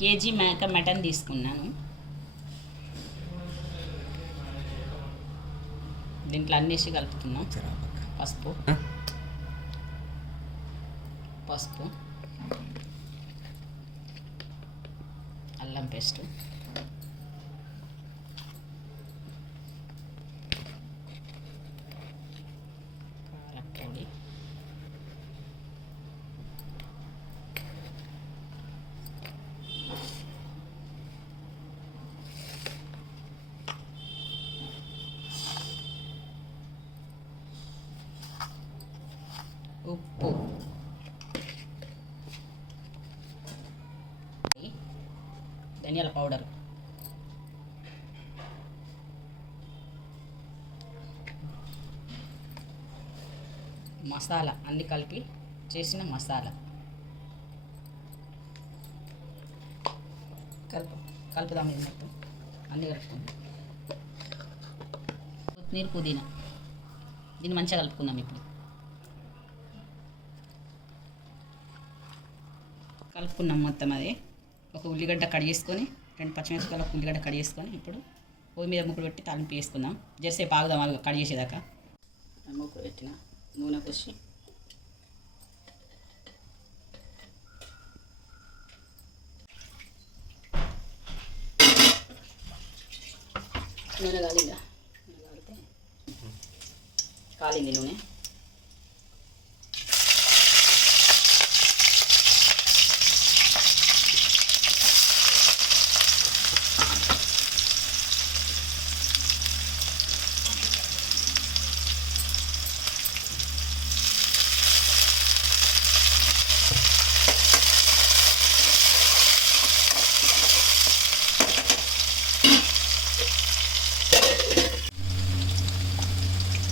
KG మేక mutton తీసుకున్నాను. దీంట్లో అన్నేసి కలుపుతున్నాం. పసుపు. పసుపు. అల్లం పేస్ట్. కారపొడి. ఉప్పు. ధనియాల పౌడర్. మసాలా అన్ని కలిపి చేసిన మసాలా. కలుపు కలుపుదాం ఇది మొత్తం. అన్ని కలుపుకుందాం. కొత్తిమీర పుదీనా. దీన్ని మంచిగా కలుపుకుందాం ఇప్పుడు. కలుపుకున్నాం మొత్తం అది. ఒక ఉల్లిగడ్డ కట్ చేసుకొని రెండు పచ్చిమిరపకాయలు ఒక ఉల్లిగడ్డ కట్ చేసుకొని ఇప్పుడు పొయ్యి మీద ముక్కుడు పెట్టి తాలింపు వేసుకుందాం జరసేపు ఆగుదాం అది కట్ చేసేదాకా. పెట్టిన నూనె పోసి. నూనె కాలిందా? నూనె కాలితే కాలింది నూనె.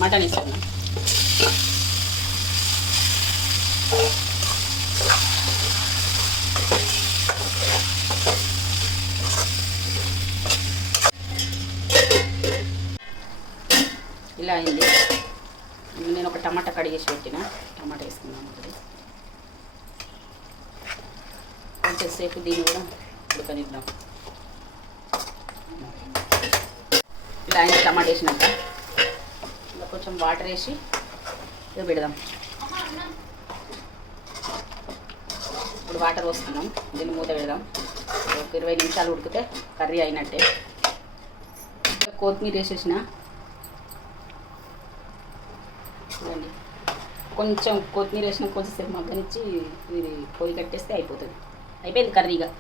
మటన్ వేసుకున్నాం ఇలా అయింది. నేను ఒక టమాటా కడిగేసి పెట్టిన. టమాటా వేసుకున్నాం ఒకటి కొంచెం సేపు దీన్ని కూడా ఉడకనిద్దాం. ఇలా అయింది టమాటా వేసినాక. కొంచెం వాటర్ వేసి ఇక పెడదాం. ఇప్పుడు వాటర్ పోస్తున్నాం. దీన్ని మూత పెడదాం. ఒక ఇరవై నిమిషాలు ఉడికితే కర్రీ అయినట్టే. ఇంకా కొత్తిమీర వేసేసిన. చూడండి కొంచెం కొత్తిమీర వేసిన కొంచెంసేపు మగ్గనిచ్చి ఇది పొయ్యి కట్టేస్తే అయిపోతుంది. అయిపోయింది కర్రీగా.